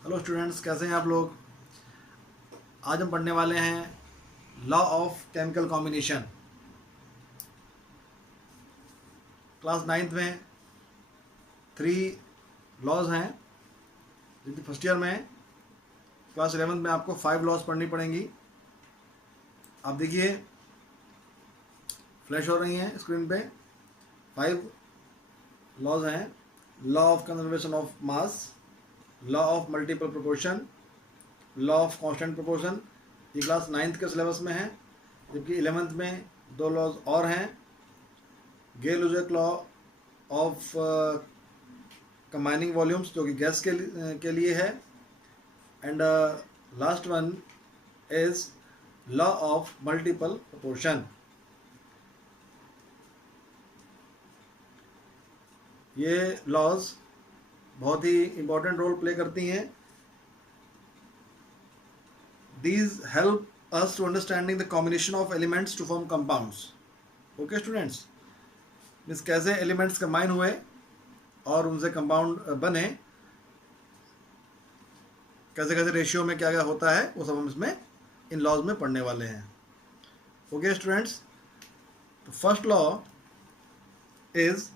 Hello students, कैसे हैं आप लोग। आज हम पढ़ने वाले हैं law of chemical combination. Class 9th में 3 लॉज हैं जिनकी फर्स्ट ईयर में है। क्लास 11th में आपको 5 लॉज पढ़नी पड़ेंगी। आप देखिए, फ्लैश हो रही हैं स्क्रीन पे। 5 लॉज हैं। Law of conservation of mass, law of multiple proportion, law of constant proportion. ये क्लास 9th के सिलेबस में है, जबकि 11th में 2 लॉज और हैं। गे-लुजैक लॉ ऑफ कंबाइनिंग वॉल्यूम्स, जो कि गैस के लिए है। And last one is law of multiple proportion. ये लॉज बहुत ही इंपॉर्टेंट रोल प्ले करती हैं। These help us to understanding the combination of elements to form compounds. Okay students, means कैसे एलिमेंट्स कंबाइन हुए और उनसे कंपाउंड बने, कैसे कैसे रेशियो में क्या क्या होता है, वो सब हम इसमें इन लॉज में पढ़ने वाले हैं। ओके स्टूडेंट्स, तो first law is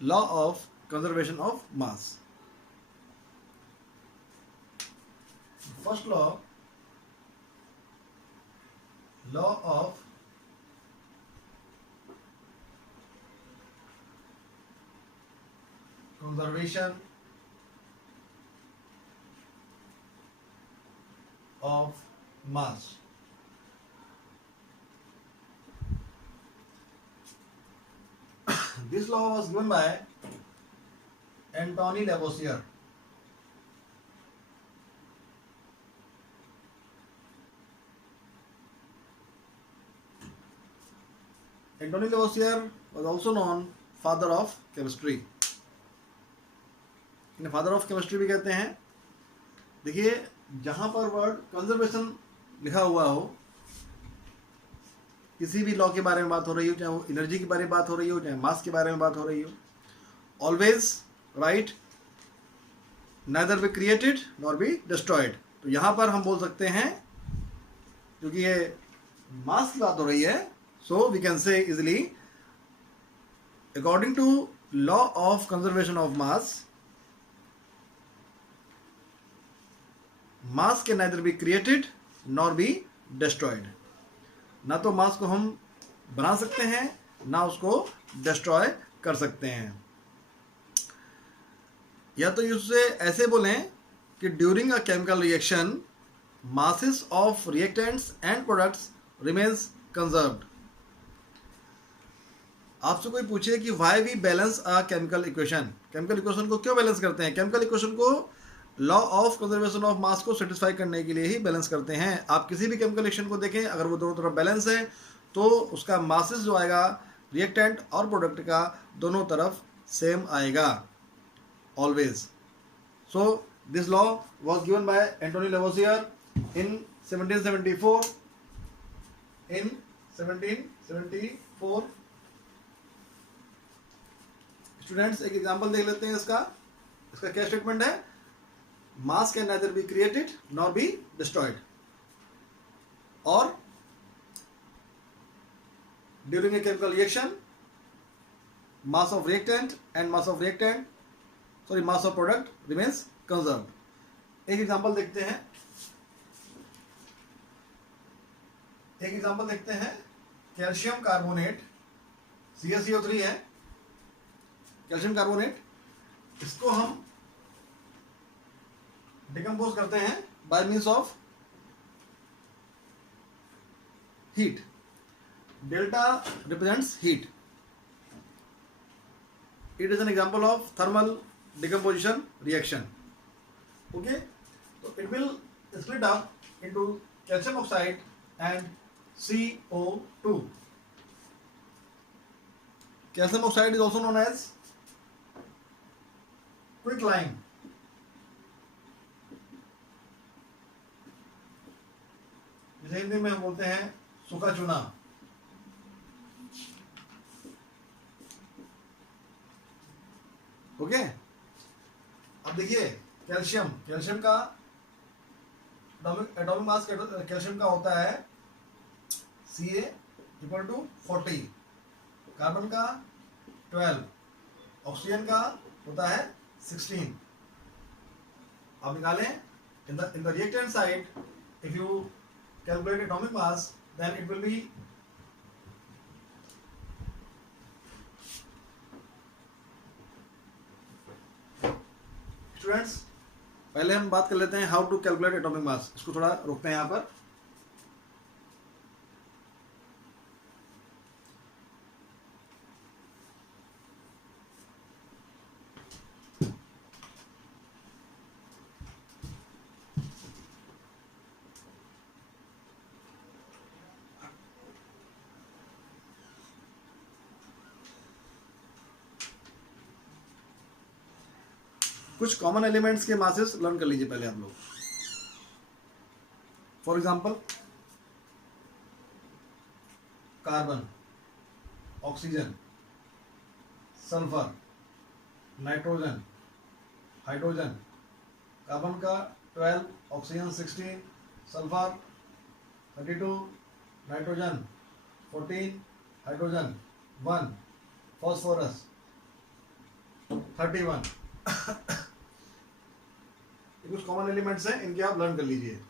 law of conservation of mass. First law of conservation of mass. This law was given by Antoine Lavoisier. Antoine Lavoisier was also known father of chemistry. इन्हें father of chemistry भी कहते हैं। देखिए, जहाँ पर word conservation लिखा हुआ हो, किसी भी लॉ के बारे में बात हो रही हो, चाहे वो एनर्जी के बारे में बात हो रही हो, चाहे मास के बारे में बात हो रही हो, always right neither be created nor be destroyed. तो यहाँ पर हम बोल सकते हैं, क्योंकि ये मास की बात हो रही है, so we can say easily, according to law of conservation of mass can neither be created nor be destroyed. ना तो मास को हम बना सकते हैं, ना उसको डिस्ट्रॉय कर सकते हैं। या तो इससे ऐसे बोलें कि during a chemical reaction masses of reactants and products remains conserved. आपसे कोई पूछे कि why we balance a chemical equation, chemical equation को क्यों बैलेंस करते हैं। केमिकल इक्वेशन को law of conservation of mass को सेटिस्फाई करने के लिए ही बैलेंस करते हैं। आप किसी भी केमिकल रिएक्शन को देखें, अगर वो दोनों तरफ बैलेंस है तो उसका मासेस जो आएगा रिएक्टेंट और प्रोडक्ट का, दोनों तरफ सेम आएगा always. So this law was given by Antoine Lavoisier in 1774। In 1774 students, एक एग्जांपल देख लेते हैं इसका क्या स्टेटमेंट है। Mass can neither be created nor be destroyed, और during a chemical reaction mass of reactant and mass of product remains conserved. एक example देखते हैं। कैल्शियम कार्बोनेट, CaCO3 है कैल्शियम कार्बोनेट, इसको हम डिकम्पोज करते हैं by means of heat. Delta represents heat. It is an example of thermal decomposition reaction. Okay, तो it will split up into calcium oxide and CO2. Calcium oxide is also known as quicklime. जिसे हिंदी में हम बोलते हैं सूखा चूना। Okay, अब देखिए कैल्शियम का एटॉमिक मास कैल्शियम का होता है Ca=40, कार्बन का 12, ऑक्सीजन का होता है 16. आप निकालें in the reactant side, if you calculate atomic mass, then it will be students पहले हम बात कर लेते हैं how to calculate atomic mass. इसको थोड़ा रोकते हैं यहाँ पर. कुछ कॉमन एलिमेंट्स के मासेस लर्न कर लीजिए पहले आप लोग. For example carbon, oxygen, sulphur, nitrogen, hydrogen. Carbon का 12, oxygen 16, sulphur 32, nitrogen 14, hydrogen 1, phosphorus 31. कुछ कॉमन एलिमेंट्स हैं, इनके आप लर्न कर लीजिए.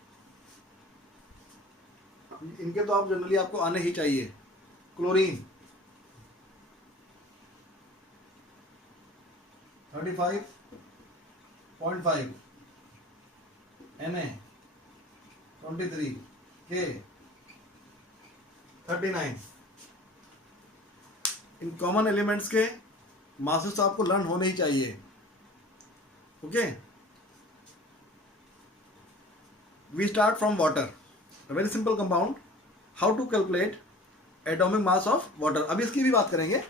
इनके तो आप जनरली आपको आने ही चाहिए. Chlorine 35.5, Na 23, K 39. In common elements के मासेस आपको लर्न होने ही चाहिए. Okay, we start from water, a very simple compound. How to calculate atomic mass of water? अभी इसकी भी बात करेंगे,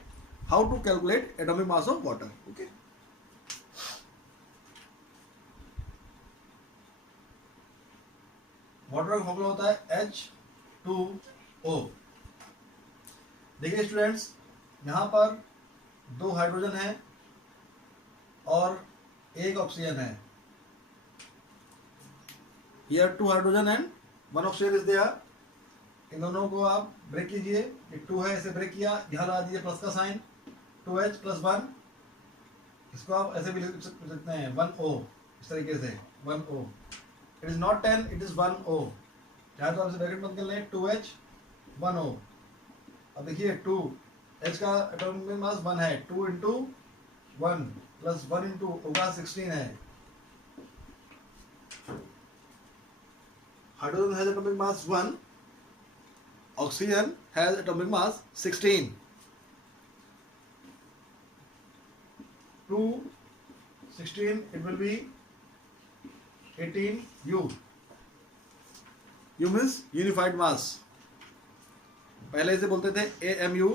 how to calculate atomic mass of water. Okay, water का फॉर्मूला होता है H2O. देखिए स्टूडेंट्स, यहाँ पर 2 हाइड्रोजन है और 1 ऑक्सीजन है. Here 2 hydrogen and 1 oxygen is there. इन दोनों को आप ब्रेक कीजिए. ये 2 है, इसे ब्रेक किया, यहाँ लगा दीजिए प्लस का साइन, 2H+1. इसको आप ऐसे भी लिख सकते हैं 1O, इस तरीके से 1O. It is not 10, it is 1O. चाहे तो आप इसे ब्रैकेट बंद कर लें, 2H 1O. अब देखिए 2H का एटॉमिक मास 1 है, 2 इंटू 1 प्लस 1 इंटू होगा 16 है. Hydrogen has atomic mass 1, oxygen has atomic mass 16. 2, 16, it will be 18U. U means unified mass. पहले इसे बोलते थे AMU,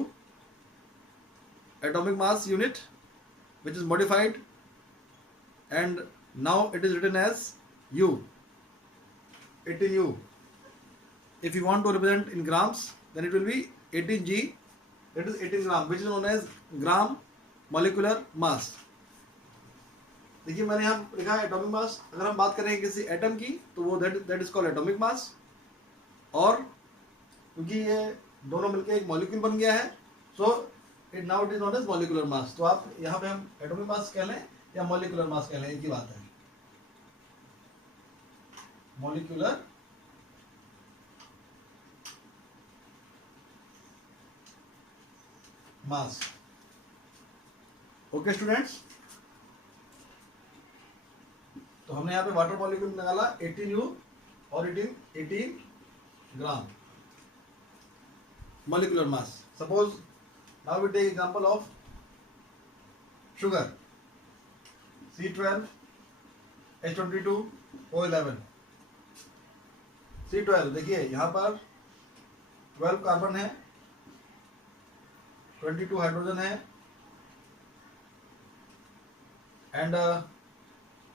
atomic mass unit, which is modified, and now it is written as U. 18U. If you want to represent in grams, then it will be 18G. That is 18 gram, which is known as gram molecular mass. देखिए मैंने यहाँ लिखा है atomic mass. अगर हम बात करें किसी एटम की तो वो that is called atomic mass. और क्योंकि ये दोनों मिलकर एक मॉलिक्यूल बन गया है, so it now it is not as molecular mass. तो आप यहाँ पे हम एटॉमिक मास कह लें या मॉलिक्यूलर मास कह लें, एक ही बात है. Molecular mass. ओके स्टूडेंट्स, तो हमने यहाँ पे वाटर मॉलिक्यूल निकाला 18U और 18 gram molecular mass. Suppose now we take example of sugar C12H22O11. C12 देखिए यहाँ पर 12 कार्बन है, 22 हाइड्रोजन है एंड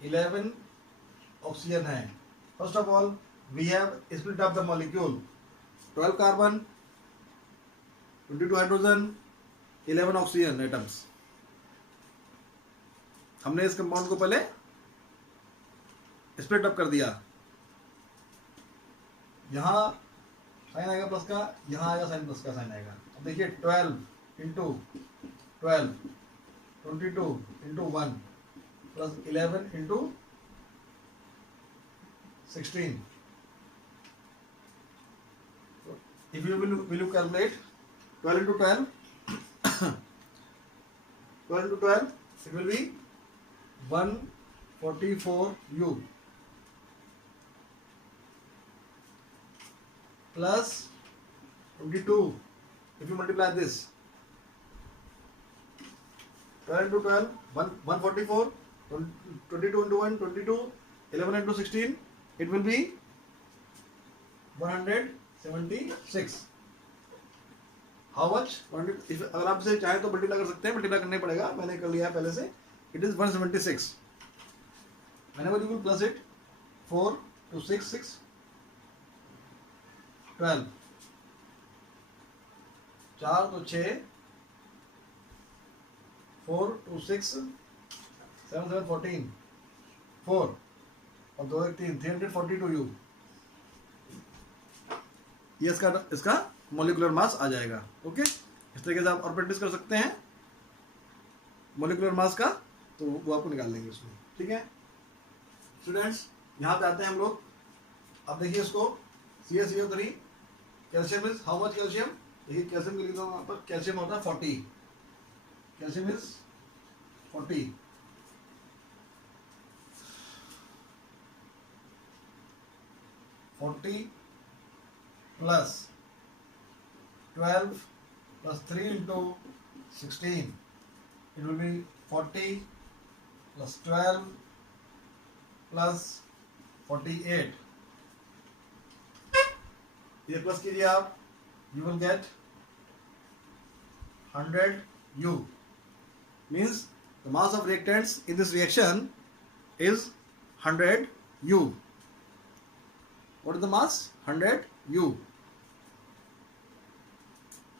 11 ऑक्सीजन है. First of all we have split up the molecule. 12 carbon, 22 hydrogen, 11 oxygen atoms. हमने इस कंपाउंड को पहले स्प्लिट अप कर दिया. यहाँ साइन आएगा प्लस का, यहाँ आएगा साइन प्लस का साइन आएगा। अब देखिए 12 into 12, 22 into 1 plus 11 into 16। If you will you calculate 12 into 12, 12 into 12, it will be 144u plus 22. If you multiply this, 12 into 12, 144, 22 into 1, 22, 11 into 16, it will be 176. How much? अगर आप इसे चाहे तो multiply कर सकते हैं, मल्टीप्लाई करना पड़ेगा, मैंने कर लिया है पहले से। It is 176. Whenever you will plus it, 4 to 6, 6, 12, 4 तो 6, 4 to 6, 7 7 14, 4 और 2 1 3, 342u। ये इसका मोलिकुलर मास आ जाएगा। ओके, इस तरीके से आप और प्रैक्टिस कर सकते हैं मोलिकुलर मास का, तो वो आपको निकाल लेंगे उसमें। ठीक है स्टूडेंट्स, यहाँ पे आते हैं हम लोग। अब देखिए इसको CaCO3, calcium is how much calcium, देखिए कैल्शियम के लिख दो यहाँ पर, कैल्शियम होता है 40, calcium is 40, plus 12 plus 3 into 16, it will be 40 plus 12 plus 48. ये प्लस कीजिए आप, you will get 100u. Means the mass of reactants in this reaction is 100u. What is the mass? 100u.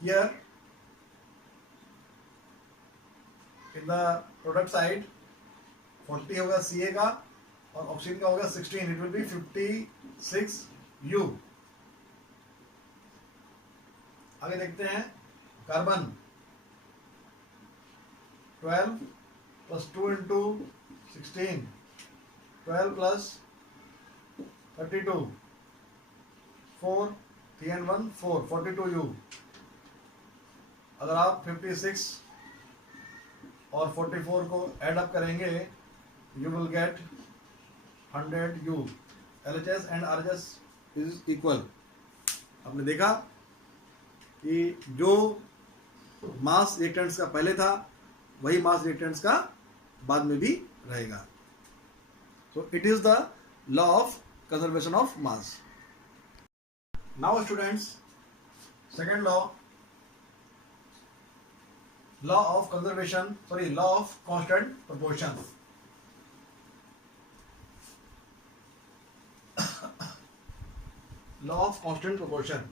Here in the product side 40 होगा Ca का और oxygen का होगा 16, it will be 56u. आगे देखते हैं carbon, 12 plus 2 into 16, 12 plus 32, 4, 3 and 1, 4, 42u. अगर आप 56 और 44 को ऐड अप करेंगे, you will get 100u. LHS and RHS is equal. आपने देखा कि जो मास रिएक्टेंट्स का पहले था वही मास रिएक्टेंट्स का बाद में भी रहेगा। So it is the law of conservation of mass. Now students, second law of conservation, law of constant proportion. Law of constant proportion.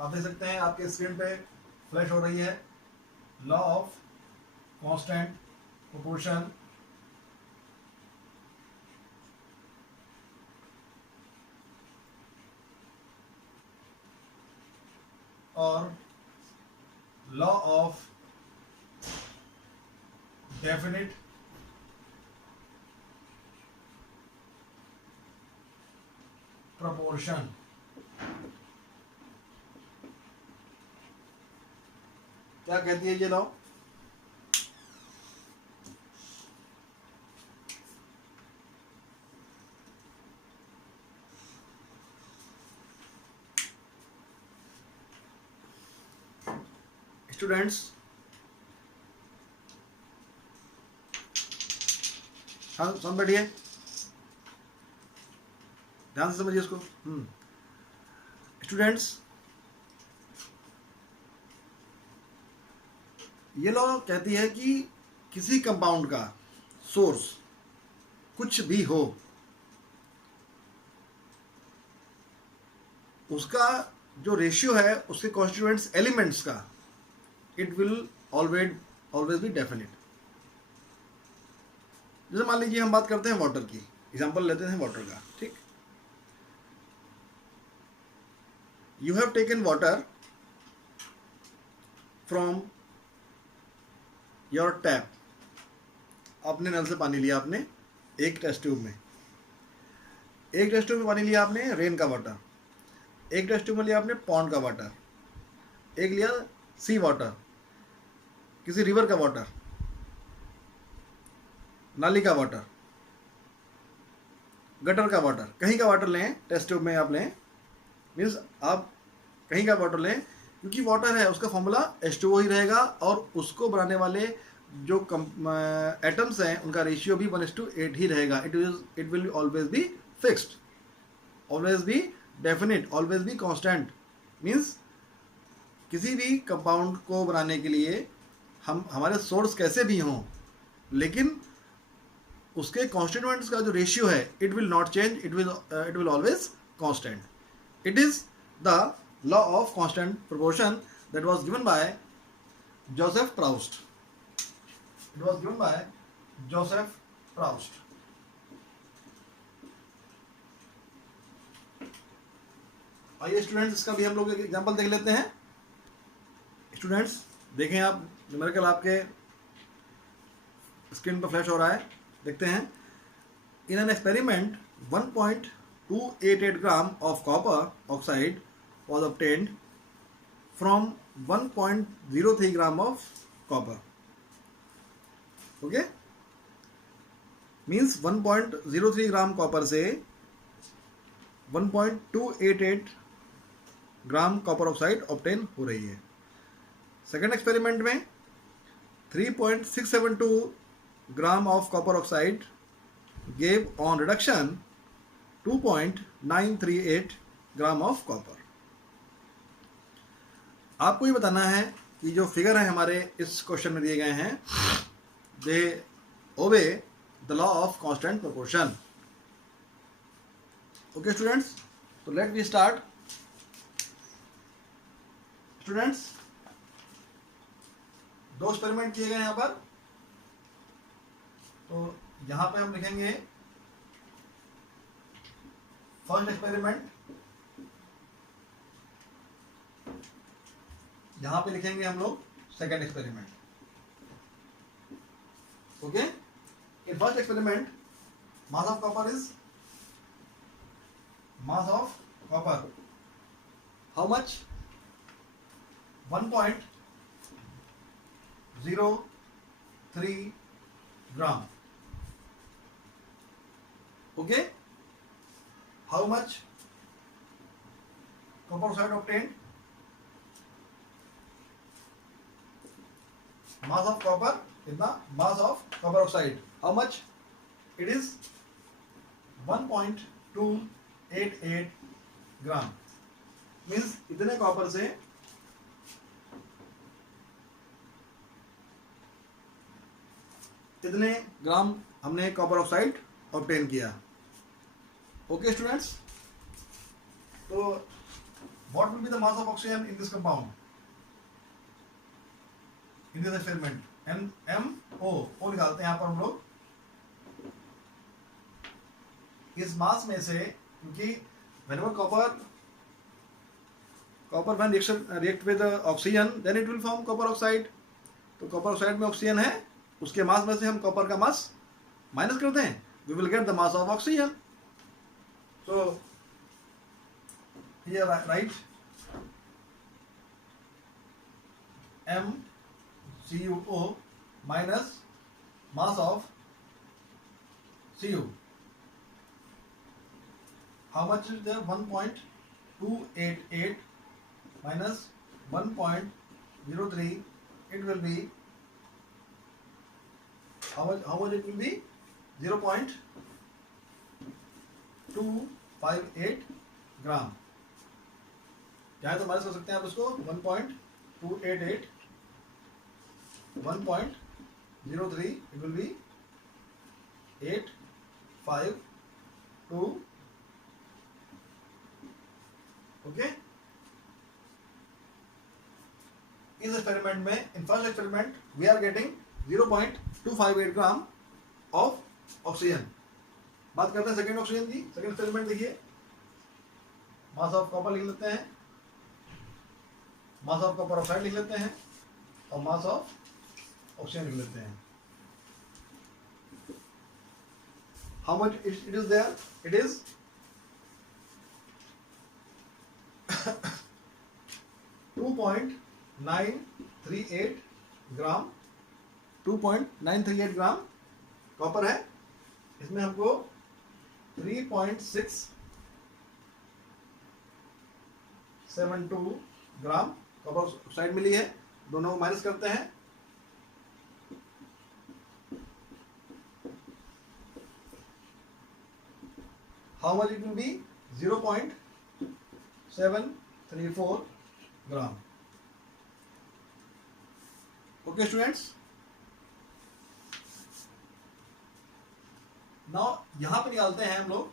आप देख सकते हैं आपके स्क्रीन पे फ्लैश हो रही है लॉ ऑफ कांस्टेंट प्रोपोर्शन। और लॉ ऑफ डेफिनिट प्रपोर्शन। क्या कहती है ये लॉ? स्टूडेंट्स समझ बैठिए, ध्यान से समझिए इसको। स्टूडेंट्स, ये लॉ कहती है कि किसी कंपाउंड का सोर्स कुछ भी हो, उसका जो रेशियो है उसके कॉन्स्टिट्यूएंट्स एलिमेंट्स का, it will always be definite. जैसे मान लीजिए हम बात करते हैं वाटर की, एग्जांपल लेते हैं वाटर का, ठीक। You have taken water from your tap, आपने नल से पानी लिया आपने एक टेस्ट ट्यूब में, एक टेस्ट ट्यूब में पानी लिया आपने रेन का वाटर, एक टेस्ट ट्यूब में लिया आपने पॉन्ड का वाटर, एक लिया सी वाटर, किसी रिवर का वाटर, नाली का वाटर, गटर का वाटर, कहीं का वाटर लें टेस्ट ट्यूब में आप लें, मीन्स आप कहीं का वाटर लें, क्योंकि वाटर है उसका फॉर्मूला H2O ही रहेगा और उसको बनाने वाले जो एटम्स हैं उनका रेशियो भी 1:8 ही रहेगा। It will always be fixed, always be definite, always be constant. Means किसी भी कंपाउंड को बनाने के लिए हमारे सोर्स कैसे भी हों, लेकिन उसके कॉन्स्टिट्यूएंट्स का जो रेशियो है it will not change, it will always constant. It is the law of constant proportion that was given by Joseph Proust. It was given by Joseph Proust. आइए स्टूडेंट्स, इसका भी हम लोग एक एग्जांपल देख लेते हैं। स्टूडेंट्स देखें, आप न्यूमेरिकल आपके स्क्रीन पर फ्लैश हो रहा है, देखते हैं। In an experiment 1.288 gram of copper oxide was obtained from 1.03 gram of copper. Okay, means 1.03 gram copper से 1.288 ग्राम कॉपर ऑक्साइड ऑब्टेन हो रही है। सेकेंड एक्सपेरिमेंट में 3.672 gram of copper oxide gave on reduction 2.938 gram of copper. आपको ये बताना है कि जो फिगर है हमारे इस क्वेश्चन में दिए गए हैं, they obey the law of constant proportion. Okay students, तो लेट वी स्टार्ट। स्टूडेंट्स, दो एक्सपेरिमेंट किए गए यहाँ पर, तो यहां पे हम लिखेंगे फर्स्ट एक्सपेरिमेंट, यहां पे लिखेंगे हम लोग second experiment. Okay, in first experiment mass of copper is, mass of copper how much, 1.03 gram. Okay, how much copper oxide obtained, mass of copper कितना, mass of copper oxide how much, it is 1.288 gram. Means इतने copper से इतने ग्राम हमने copper oxide obtain किया। Okay students, तो what will be the mass of oxygen in this compound in this experiment, NMO ओ निकालते हैं यहाँ पर हम लोग। इस मास में से, क्योंकि whenever copper when react with oxygen then it will form copper oxide, तो कॉपर ऑक्साइड में ऑक्सीजन है, उसके मास में से हम कॉपर का मास माइनस करते हैं, we will get the mass of oxygen. So here write MCuO minus mass of Cu. How much is there? 1.288 minus 1.03. It will be how much it will be? 0.258 ग्राम। चाहे तो माइनस कर सकते हैं आप इसको, 1.288 1.03, it will be 852. ओके, इस experiment में, in first experiment we are getting 0.258 gram of oxygen. बात करते हैं सेकेंड ऑक्सीजन की। सेकेंड एक्सपेरिमेंट देखिए, मास ऑफ कॉपर लिख लेते हैं, मास ऑफ कॉपर ऑक्साइड लिख लेते हैं और मास ऑफ ऑक्सीजन लिख लेते हैं। How much it is there? It is 2.938 gram, 2.938 gram copper है। इसमें हमको 3.672 ग्राम कॉपर ऑक्साइड मिली है। दोनों को माइनस करते हैं, how much it will be? 0.734 gram. Okay students, now यहां पे निकालते हैं हम लोग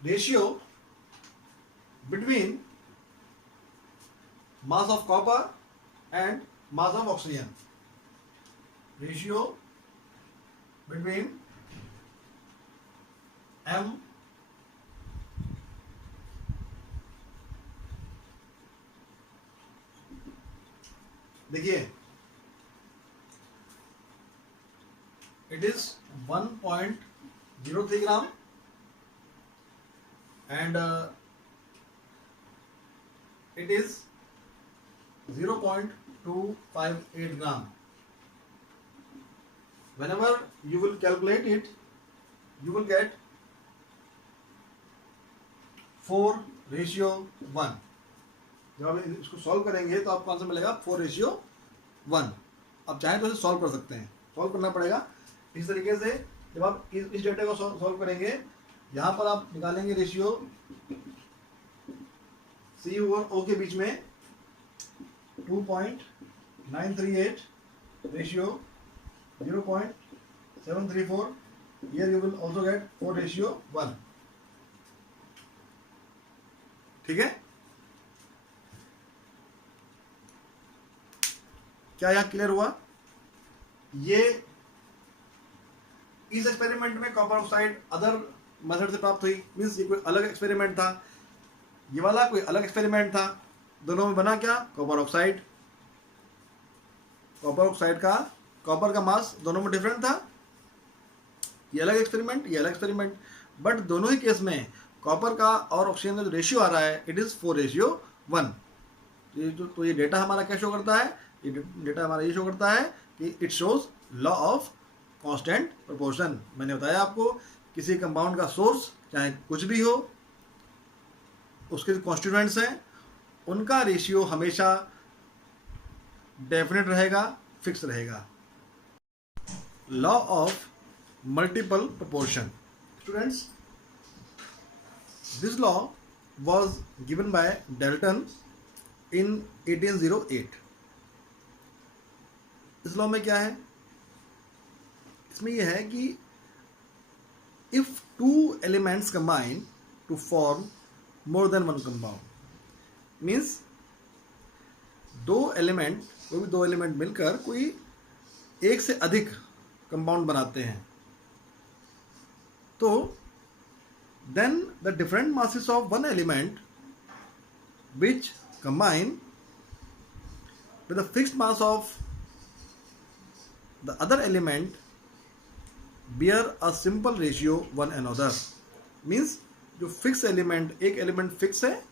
ratio between mass of copper and mass of oxygen. Ratio between m देखिए, it is 1.03 gram and it is 0.258 gram. Whenever you will calculate it, you will get 4:1. जब आप इसको सॉल्व करेंगे तो आपको आंसर मिलेगा 4:1. आप चाहें तो इसे सॉल्व कर सकते हैं, सॉल्व करना पड़ेगा इस तरीके से। जब आप इस डेटा को सॉल्व करेंगे, यहाँ पर आप निकालेंगे रेशियो सी और ओ के बीच में 2.938 ratio 0.734. Here you will also get 4:1. ठीक है, क्या यहां क्लियर हुआ? ये इस एक्सपेरिमेंट में कॉपर ऑक्साइड अदर मेथड से प्राप्त हुई, मीन्स ये कोई अलग एक्सपेरिमेंट था, ये वाला कोई अलग एक्सपेरिमेंट था। दोनों में बना क्या? Copper oxide. कॉपर ऑक्साइड का, कॉपर का मास दोनों में डिफरेंट था। ये अलग एक्सपेरिमेंट, ये अलग एक्सपेरिमेंट, बट दोनों ही केस में कॉपर का और ऑक्सीजन का जो रेशियो आ रहा है, इट इज 4:1. तो ये डेटा हमारा क्या शो करता है? ये डेटा हमारा ये शो करता है कि it shows law of constant proportion. मैंने बताया आपको, किसी कंपाउंड का सोर्स चाहे कुछ भी हो, उसके जो कॉन्स्टिट्यूएंट्स हैं उनका रेशियो हमेशा डेफिनेट रहेगा, फिक्स रहेगा। Law of multiple proportion. Students, this law was given by Dalton in 1808. इस लॉ में क्या है? इसमें यह है कि if two elements combine to form more than one compound, means कोई भी दो एलिमेंट मिलकर कोई एक से अधिक कंपाउंड बनाते हैं, तो then the different masses of one element which combine with the fixed mass of the other element bear a simple ratio one another. Means जो फिक्स एलिमेंट, एक एलिमेंट फिक्स है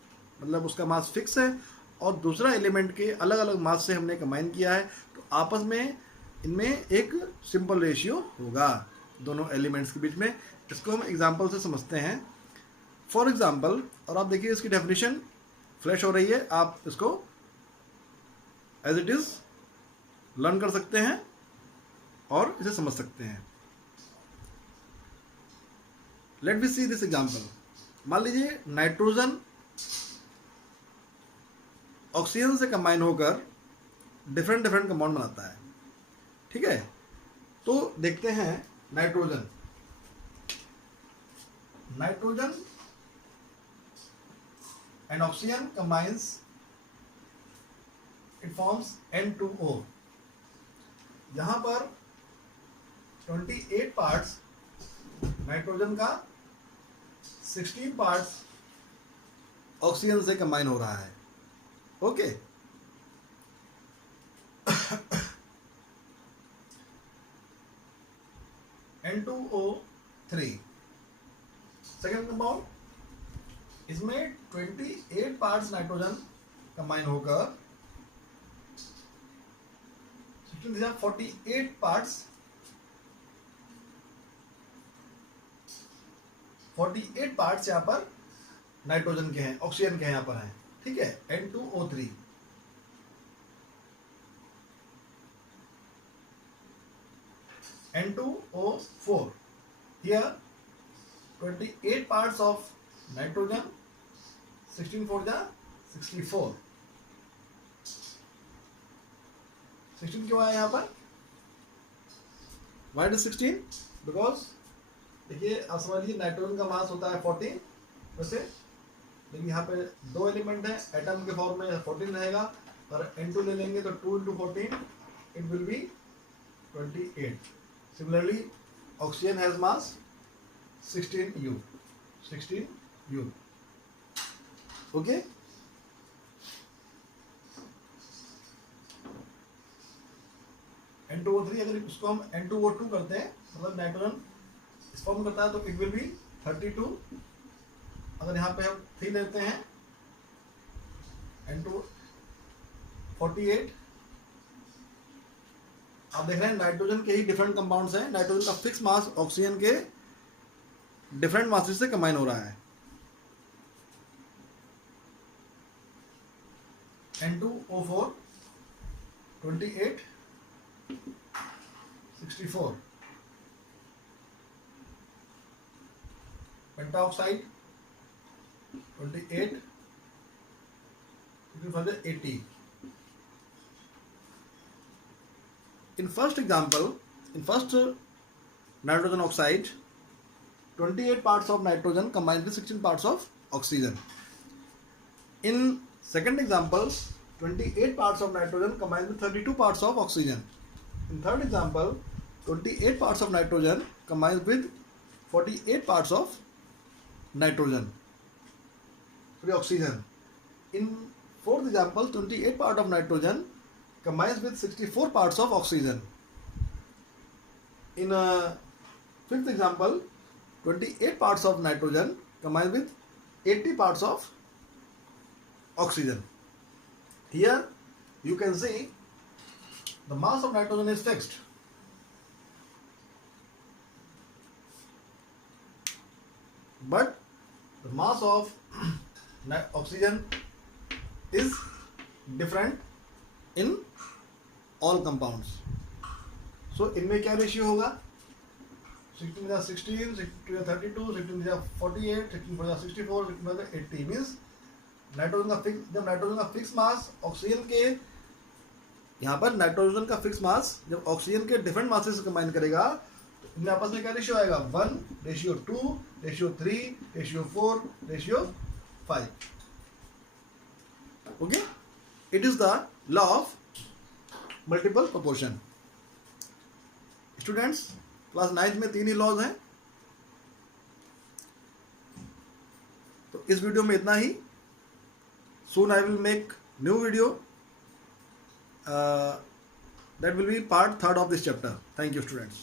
मतलब उसका मास फिक्स है और दूसरा एलिमेंट के अलग अलग मास से हमने कंबाइन किया है, तो आपस में इनमें एक सिंपल रेशियो होगा दोनों एलिमेंट्स के बीच में। इसको हम एग्जाम्पल से समझते हैं। फॉर एग्जाम्पल, और आप देखिए इसकी डेफिनेशन फ्लैश हो रही है, आप इसको एज इट इज लर्न कर सकते हैं और इसे समझ सकते हैं। Let me see this example. मान लीजिए नाइट्रोजन ऑक्सीजन से कंबाइन होकर डिफरेंट कंपाउंड बनाता है, ठीक है। तो देखते हैं nitrogen and oxygen combines, it forms N2O. यहां पर 28 पार्ट्स नाइट्रोजन का, 16 पार्ट्स ऑक्सीजन से कंबाइन हो रहा है। ओके, N2O3 सेकेंड कंपाउंड, इसमें 28 पार्ट्स नाइट्रोजन कंबाइन होकर 48 पार्ट्स, 48 पार्ट्स यहाँ पर नाइट्रोजन के हैं, ऑक्सीजन के यहाँ पर हैं। ठीक है, N2O3। N2O4, here 28 parts of nitrogen, 16 for the 64। 16 क्यों आया यहाँ पर? Why it is 16? Because देखिए आप समझिए, नाइट्रोजन का मास होता है 14 वैसे, लेकिन यहाँ पे दो एलिमेंट है, एटम के फॉर्म में 14 रहेगा, और N2 ले लेंगे तो 2 into 14 it will be 28। Similarly, oxygen has mass 16U, 16U। Okay? N2O3 अगर इसको हम N2O2 करते हैं, मतलब नाइट्रोजन इस फॉर्म करता है, तो इट विल बी 32। अगर यहाँ पे हम 3 लेते हैं, N2 48। आप देख रहे हैं नाइट्रोजन के ही डिफरेंट कंपाउंड्स हैं, नाइट्रोजन का फिक्स मास ऑक्सीजन के डिफरेंट मासेस से कंबाइन हो रहा है। N2O4 28 64, pentoxide 28 80। In first example, in first nitrogen oxide, 28 parts of nitrogen combined with 16 parts of oxygen. In second example, 28 parts of nitrogen combined with 32 parts of oxygen. In third example, 28 parts of nitrogen combined with 48 parts of oxygen. In fourth example, 28 parts of nitrogen combines with 64 parts of oxygen. In fifth example, 28 parts of nitrogen combines with 80 parts of oxygen. Here you can see the mass of nitrogen is fixed. But the mass of oxygen is different in all compounds. So इनमें क्या ratio होगा? 16 16, 16 32, 16 48, 16 64, 16 80 means nitrogen का fix, जब nitrogen का fix mass oxygen के, यहाँ पर nitrogen का फिक्स मास जब ऑक्सीजन के डिफरेंट मासेस से कंबाइन करेगा, तो इनमें आपस में क्या रेशियो आएगा? 1:2, 3, 4, 5। Okay, it is the law of multiple proportion. Students, class 9 में 3 ही लॉज हैं, तो इस वीडियो में इतना ही। Soon I will make new video that will be part 3rd of this chapter. Thank you, students.